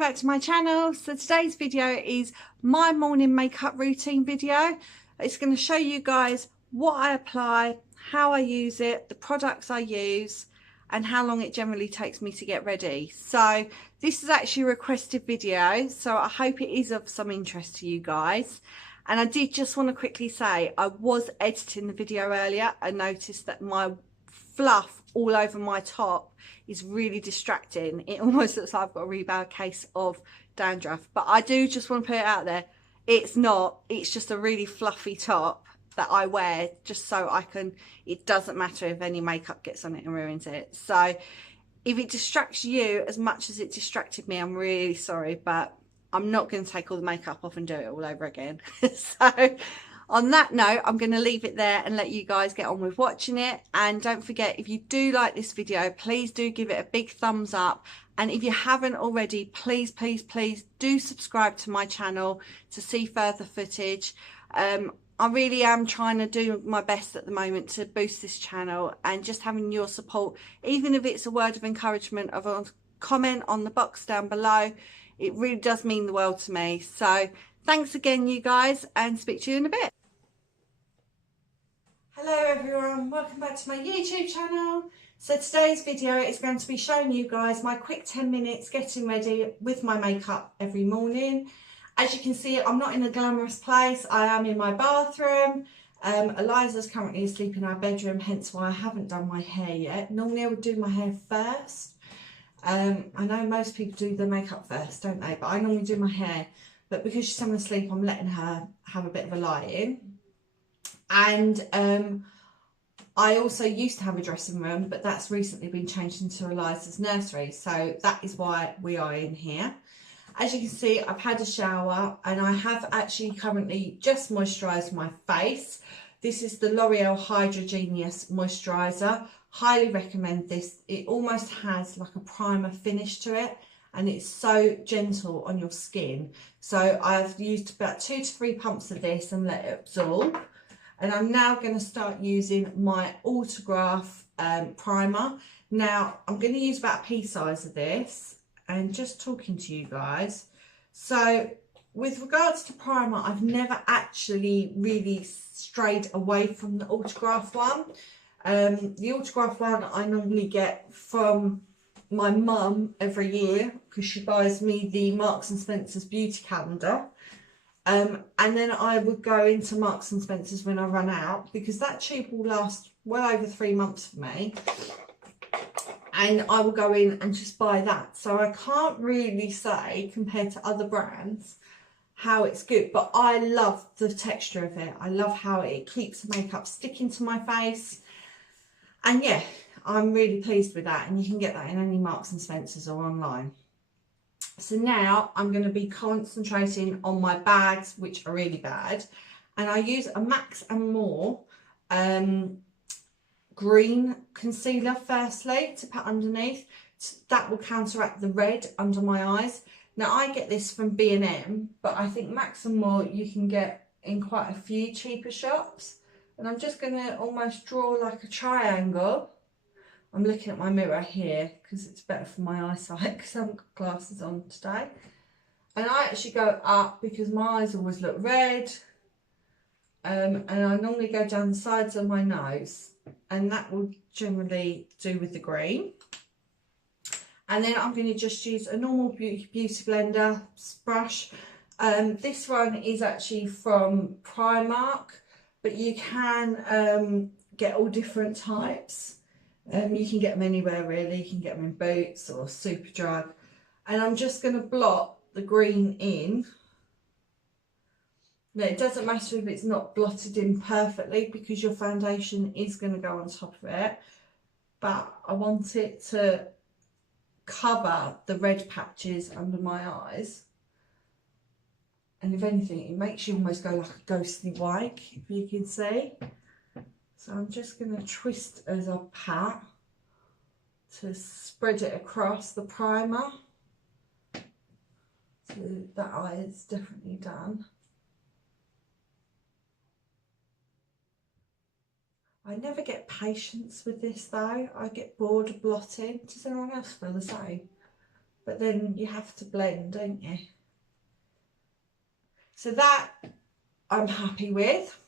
back to my channel. So today's video is my morning makeup routine video. It's going to show you guys what I apply, how I use it, the products I use, and how long it generally takes me to get ready. So this is actually a requested video, so I hope it is of some interest to you guys. And I did just want to quickly say, I was editing the video earlier and noticed that my fluff all over my top is really distracting. It almost looks like I've got a really bad case of dandruff, but I do just want to put it out there. It's not, it's just a really fluffy top that I wear just so I can, it doesn't matter if any makeup gets on it and ruins it. So if it distracts you as much as it distracted me, I'm really sorry, but I'm not going to take all the makeup off and do it all over again. So on that note, I'm going to leave it there and let you guys get on with watching it. And don't forget, if you do like this video, please do give it a big thumbs up. And if you haven't already, please, please, please do subscribe to my channel to see further footage. I really am trying to do my best at the moment to boost this channel, and just having your support, even if it's a word of encouragement of a comment on the box down below, it really does mean the world to me. So thanks again, you guys, and speak to you in a bit. Hello everyone, welcome back to my YouTube channel. So today's video is going to be showing you guys my quick 10 minutes getting ready with my makeup every morning. As you can see, I'm not in a glamorous place, I am in my bathroom. Eliza's currently asleep in our bedroom, hence why I haven't done my hair yet. Normally I would do my hair first. I know most people do their makeup first, don't they? But I normally do my hair. But because she's having asleep, I'm letting her have a bit of a lie in. And I also used to have a dressing room, but that's recently been changed into Eliza's nursery. So that is why we are in here. As you can see, I've had a shower and I have actually currently just moisturised my face. This is the L'Oreal Hydra Genius Moisturiser. Highly recommend this. It almost has like a primer finish to it, and it's so gentle on your skin. So I've used about 2 to 3 pumps of this and let it absorb. And I'm now going to start using my Autograph primer. Now I'm going to use about a pea size of this, and just talking to you guys. So with regards to primer, I've never actually really strayed away from the Autograph one. The Autograph one I normally get from my mum every year because she buys me the Marks and Spencer's beauty calendar. And then I would go into Marks and Spencer's when I run out, because that tube will last well over 3 months for me. And I will go in and just buy that. So I can't really say, compared to other brands, how it's good. But I love the texture of it. I love how it keeps the makeup sticking to my face. And yeah, I'm really pleased with that. And you can get that in any Marks and Spencer's or online. So now I'm going to be concentrating on my bags, which are really bad. And I use a Max and More green concealer firstly to put underneath. That will counteract the red under my eyes. Now I get this from B&M, but I think Max and More you can get in quite a few cheaper shops. And I'm just going to almost draw like a triangle. I'm looking at my mirror here because it's better for my eyesight because I haven't got glasses on today. And I actually go up because my eyes always look red. And I normally go down the sides of my nose, and that will generally do with the green. And then I'm going to just use a normal beauty blender brush. This one is actually from Primark, but you can get all different types. You can get them anywhere really. You can get them in Boots or Superdrug. And I'm just going to blot the green in. Now it doesn't matter if it's not blotted in perfectly because your foundation is going to go on top of it. But I want it to cover the red patches under my eyes. And if anything, it makes you almost go like a ghostly white, if you can see. So I'm just going to twist as I pat to spread it across the primer. So that eye is definitely done. I never get patience with this though. I get bored of blotting. Does anyone else feel the same? but then you have to blend, don't you? So that I'm happy with.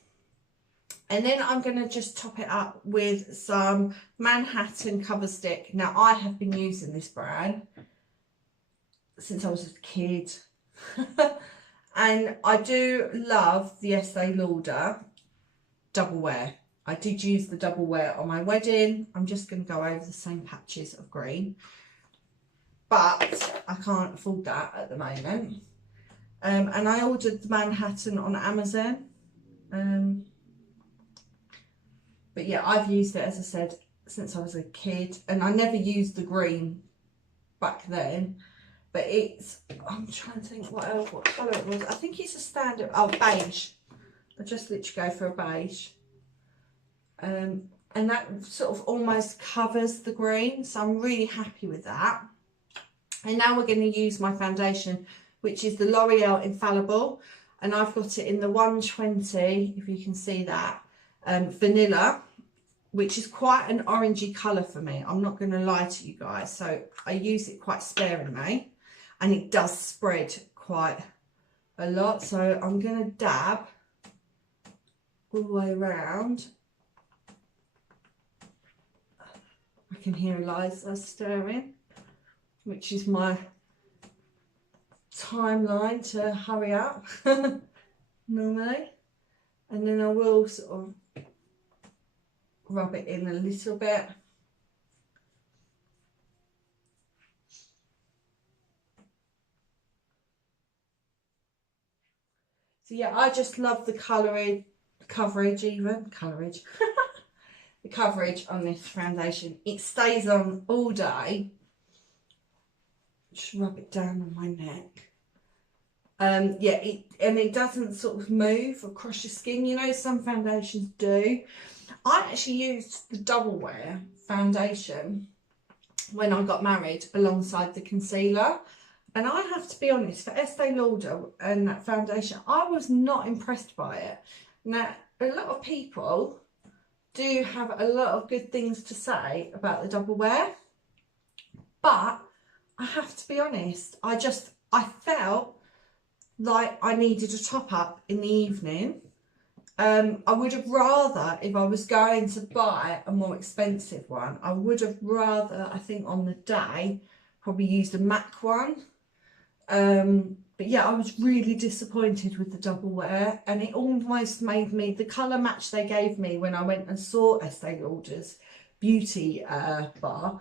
And then I'm going to just top it up with some Manhattan Cover Stick. Now, I have been using this brand since I was a kid. And I do love the Estee Lauder Double Wear. I did use the Double Wear on my wedding. I'm just going to go over the same patches of green. But I can't afford that at the moment. And I ordered the Manhattan on Amazon. But yeah, I've used it, as I said, since I was a kid. And I never used the green back then. But it's, I'm trying to think what colour it was. I think it's a standard, oh, beige. I just literally go for a beige. And that sort of almost covers the green. So I'm really happy with that. And now we're going to use my foundation, which is the L'Oreal Infallible. And I've got it in the 120, if you can see that, vanilla, which is quite an orangey colour for me. I'm not going to lie to you guys. So I use it quite sparingly. And it does spread quite a lot. So I'm going to dab all the way around. I can hear Eliza stirring, which is my timeline to hurry up normally. And then I will sort of rub it in a little bit. So yeah, I just love the coverage the coverage on this foundation. It stays on all day. Just rub it down on my neck. Yeah, it doesn't sort of move across your skin. You know, some foundations do. I actually used the Double Wear foundation when I got married alongside the concealer. And I have to be honest, for Estee Lauder and that foundation, I was not impressed by it. Now, a lot of people do have a lot of good things to say about the Double Wear. But I have to be honest, I felt like I needed a top up in the evening. I would have rather, if I was going to buy a more expensive one, I would have rather, I think on the day, probably used a MAC one. But yeah, I was really disappointed with the Double Wear, and it almost made me, the colour match they gave me when I went and saw Estee Lauder's beauty bar,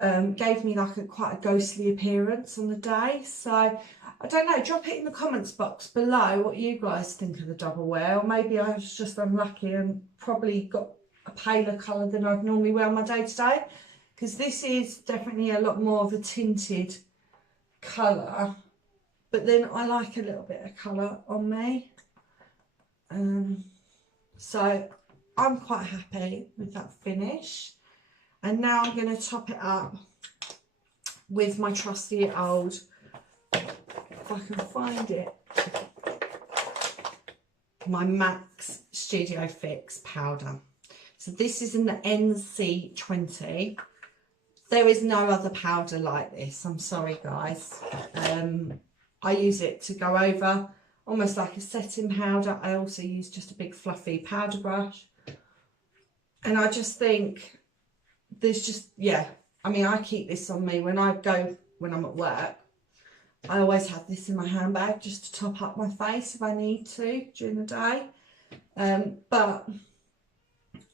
gave me like quite a ghostly appearance on the day. So I don't know, drop it in the comments box below what you guys think of the Double Wear, or maybe I was just unlucky and probably got a paler colour than I'd normally wear on my day to day, because this is definitely a lot more of a tinted colour, but then I like a little bit of colour on me. So I'm quite happy with that finish. And now I'm going to top it up with my trusty old, if I can find it, my MAC's Studio Fix powder. So this is in the NC20. There is no other powder like this. I'm sorry, guys. I use it to go over, almost like a setting powder. I also use just a big fluffy powder brush. And I just think there's just, yeah, I mean, I keep this on me when I'm at work. I always have this in my handbag just to top up my face if I need to during the day. But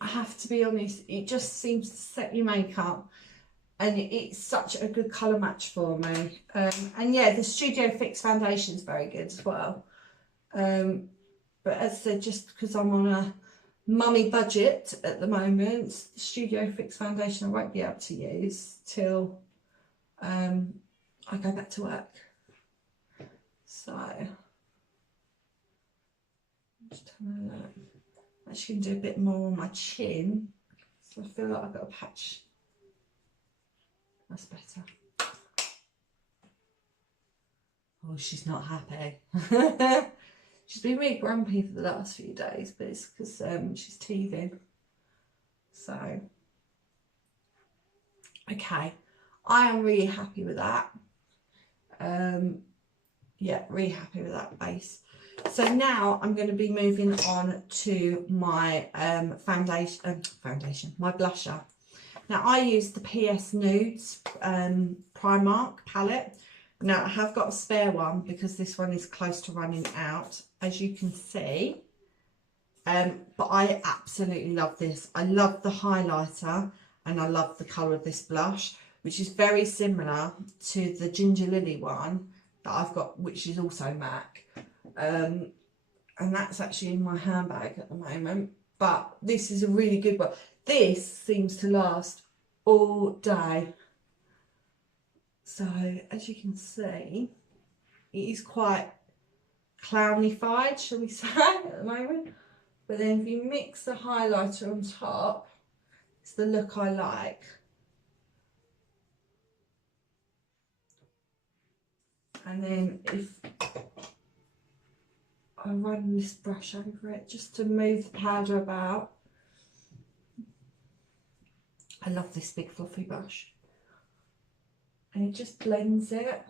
I have to be honest, it just seems to set your makeup, and it's such a good colour match for me. And yeah, the Studio Fix foundation is very good as well. But as I said, just because I'm on a mummy budget at the moment, the Studio Fix foundation I won't be able to use till I go back to work. So just having a look. I'm actually going to do a bit more on my chin, so I feel like I've got a patch. That's better. Oh, she's not happy. She's been really grumpy for the last few days, but it's because she's teething. So, okay, I am really happy with that. Yeah, really happy with that base. So now I'm going to be moving on to my foundation, my blusher. Now I use the PS Nudes Primark palette. Now I have got a spare one because this one is close to running out, as you can see. But I absolutely love this. I love the highlighter and I love the colour of this blush, which is very similar to the Ginger Lily one that I've got, which is also MAC. And that's actually in my handbag at the moment. But this is a really good one. This seems to last all day. So as you can see, it is quite clownified, shall we say, at the moment. But then if you mix the highlighter on top, it's the look I like. And then if I run this brush over it just to move the powder about. I love this big fluffy brush. And it just blends it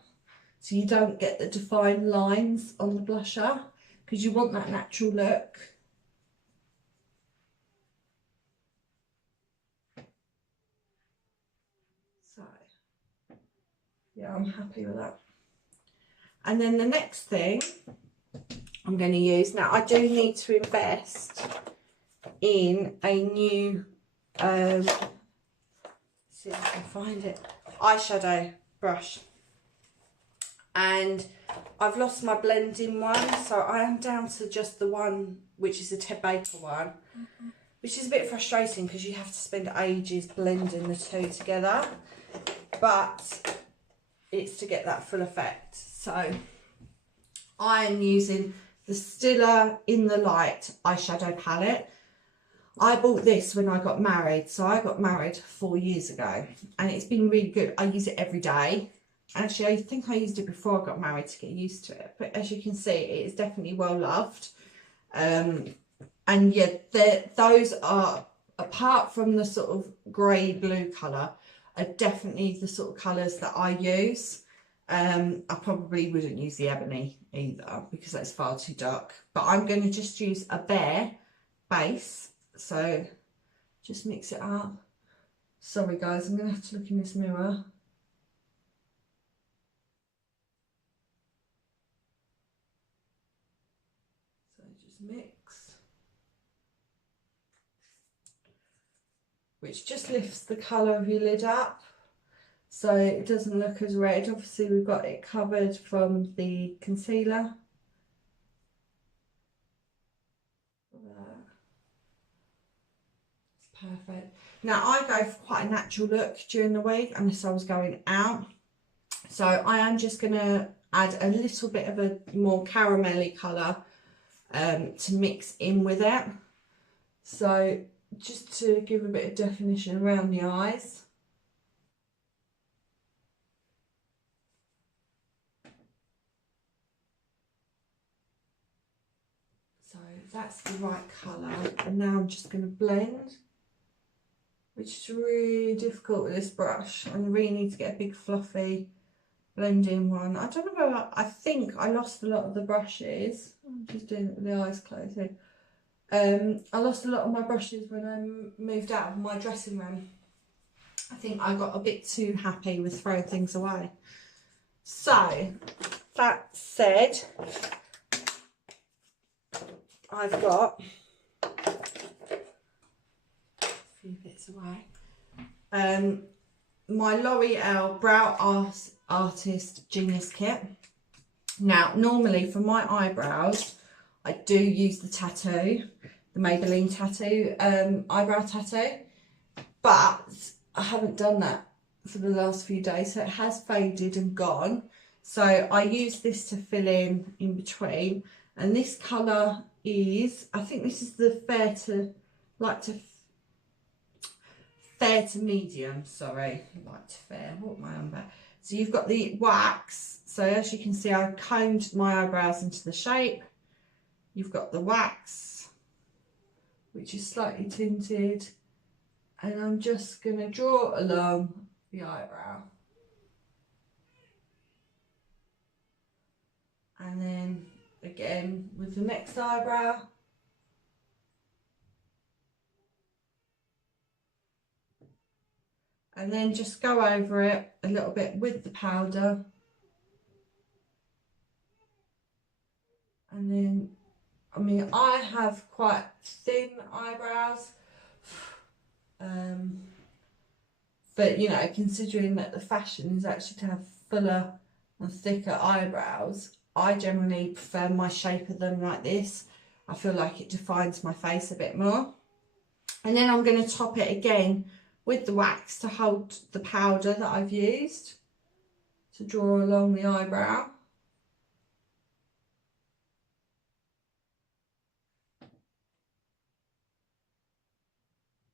so you don't get the defined lines on the blusher because you want that natural look. So yeah, I'm happy with that. And then the next thing I'm going to use, now I do need to invest in a new see if I can find it, eyeshadow brush. And I've lost my blending one, so I am down to just the one which is the Ted Baker one, which is a bit frustrating because you have to spend ages blending the two together, but it's to get that full effect. So I am using the Stiller In The Light eyeshadow palette. I bought this when I got married, so I got married 4 years ago, and it's been really good. I use it every day. Actually, I think I used it before I got married to get used to it, but as you can see, it is definitely well loved. And yeah, those are, apart from the sort of grey blue colour, are definitely the sort of colours that I use. I probably wouldn't use the ebony either because that's far too dark, but I'm going to just use a bare base. So just mix it up. Sorry guys, I'm going to have to look in this mirror. So just mix. Which just lifts the colour of your lid up so it doesn't look as red. Obviously we've got it covered from the concealer. It's perfect. Now I go for quite a natural look during the week unless I was going out. So I am just going to add a little bit of a more caramelly colour to mix in with it. So just to give a bit of definition around the eyes. So that's the right colour, and now I'm just going to blend, which is really difficult with this brush. I really need to get a big fluffy blending one. I don't know where I think I lost a lot of the brushes. I'm just doing it with the eyes closed here. I lost a lot of my brushes when I moved out of my dressing room. I think I got a bit too happy with throwing things away. So that said, I've got a few bits away. My L'Oreal Brow Artist Genius Kit. Now, normally for my eyebrows, I do use the tattoo, the Maybelline tattoo, eyebrow tattoo, but I haven't done that for the last few days, so it has faded and gone. So I use this to fill in between, and this colour is, I think this is the fair to medium, sorry, light to fair, what am I on about? So you've got the wax, so as you can see I combed my eyebrows into the shape. You've got the wax, which is slightly tinted, and I'm just going to draw along the eyebrow. And then again with the next eyebrow. And then just go over it a little bit with the powder. And then, I mean, I have quite thin eyebrows. But, you know, considering that the fashion is actually to have fuller and thicker eyebrows, I generally prefer my shape of them like this. I feel like it defines my face a bit more. And then I'm going to top it again with the wax to hold the powder that I've used to draw along the eyebrow.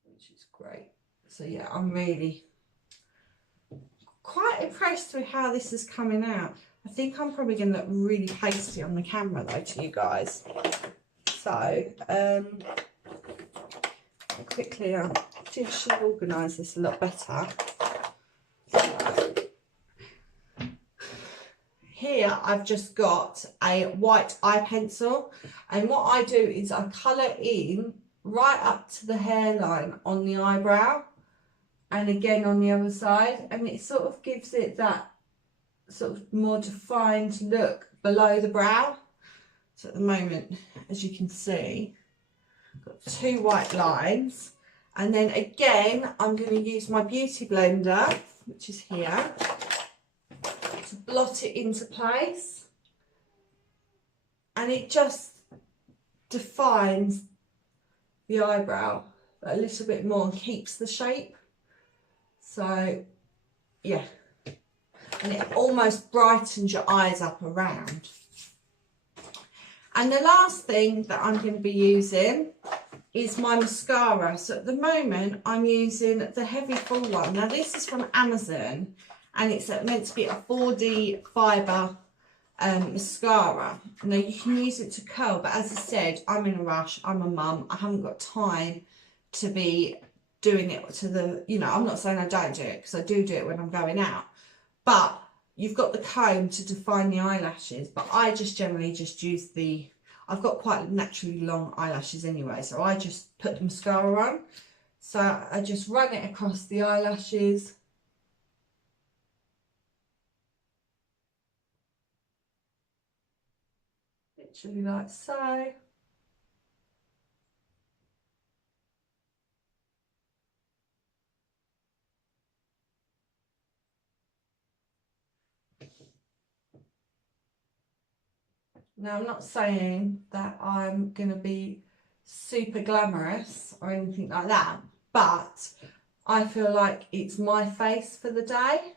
Which is great. So yeah, I'm really quite impressed with how this is coming out. I think I'm probably going to look really pasty on the camera though to you guys. So, quickly I'll just organise this a lot better. So, here I've just got a white eye pencil, and what I do is I colour in right up to the hairline on the eyebrow and again on the other side, and it sort of gives it that sort of more defined look below the brow. So at the moment, as you can see, I've got 2 white lines, and then again I'm going to use my beauty blender, which is here, to blot it into place, and it just defines the eyebrow a little bit more and keeps the shape. So yeah, and it almost brightens your eyes up around. And the last thing that I'm going to be using is my mascara. So at the moment I'm using the Heavy Full one. Now this is from Amazon, and it's meant to be a 4D fibre mascara. Now you can use it to curl, but as I said, I'm in a rush, I'm a mum, I haven't got time to be doing it to the, you know, I'm not saying I don't do it, because I do it when I'm going out, but you've got the comb to define the eyelashes. But I just generally just use the, I've got quite naturally long eyelashes anyway, so I just put the mascara on. So I just run it across the eyelashes. Literally like so. Now, I'm not saying that I'm going to be super glamorous or anything like that, but I feel like it's my face for the day,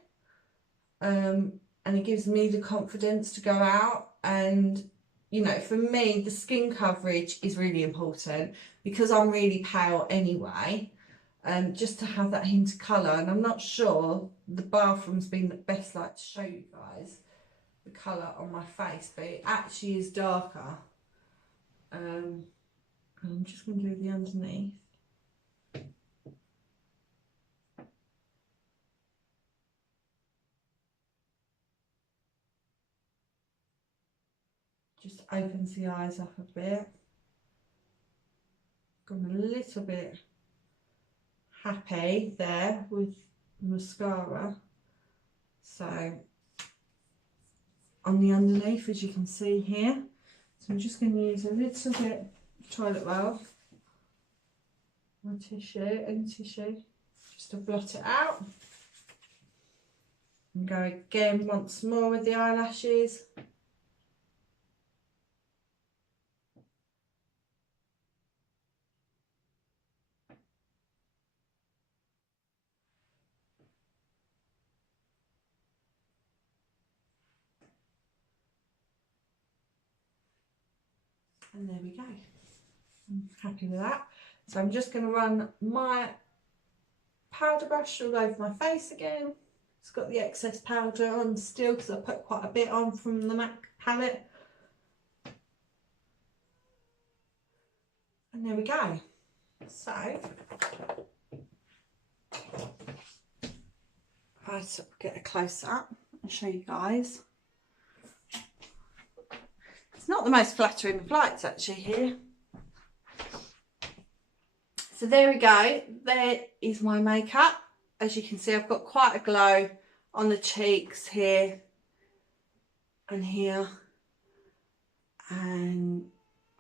and it gives me the confidence to go out. And, you know, for me, the skin coverage is really important because I'm really pale anyway, just to have that hint of colour. And I'm not sure the bathroom's been the best light to show you guys the colour on my face, but it actually is darker. I'm just going to do the underneath. Just opens the eyes up a bit. Gone a little bit happy there with mascara. So on the underneath, as you can see here, so I'm just going to use a little bit toilet roll or tissue, any tissue, just to blot it out. And go again once more with the eyelashes. And there we go. I'm happy with that. So I'm just going to run my powder brush all over my face again. It's got the excess powder on still because I put quite a bit on from the MAC palette. And there we go. So I'll get a close up and show you guys. the most flattering of lights actually here. So there we go. There is my makeup. As you can see, I've got quite a glow on the cheeks here and here. And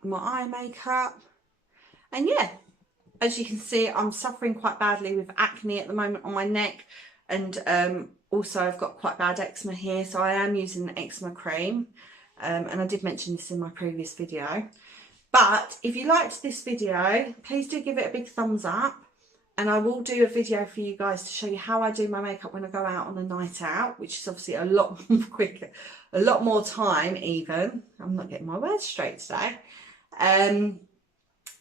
my eye makeup. And yeah, as you can see, I'm suffering quite badly with acne at the moment on my neck. And also I've got quite bad eczema here. So I am using the eczema cream. And I did mention this in my previous video. But if you liked this video, please do give it a big thumbs up. And I will do a video for you guys to show you how I do my makeup when I go out on a night out, which is obviously a lot more quicker, a lot more time even. I'm not getting my words straight today. And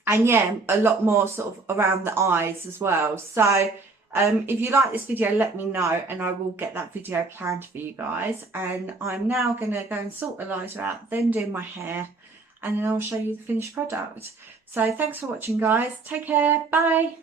yeah, a lot more sort of around the eyes as well. So if you like this video, let me know and I will get that video planned for you guys. And I'm now going to go and sort the eyes out, then do my hair, and then I'll show you the finished product. So thanks for watching, guys. Take care. Bye.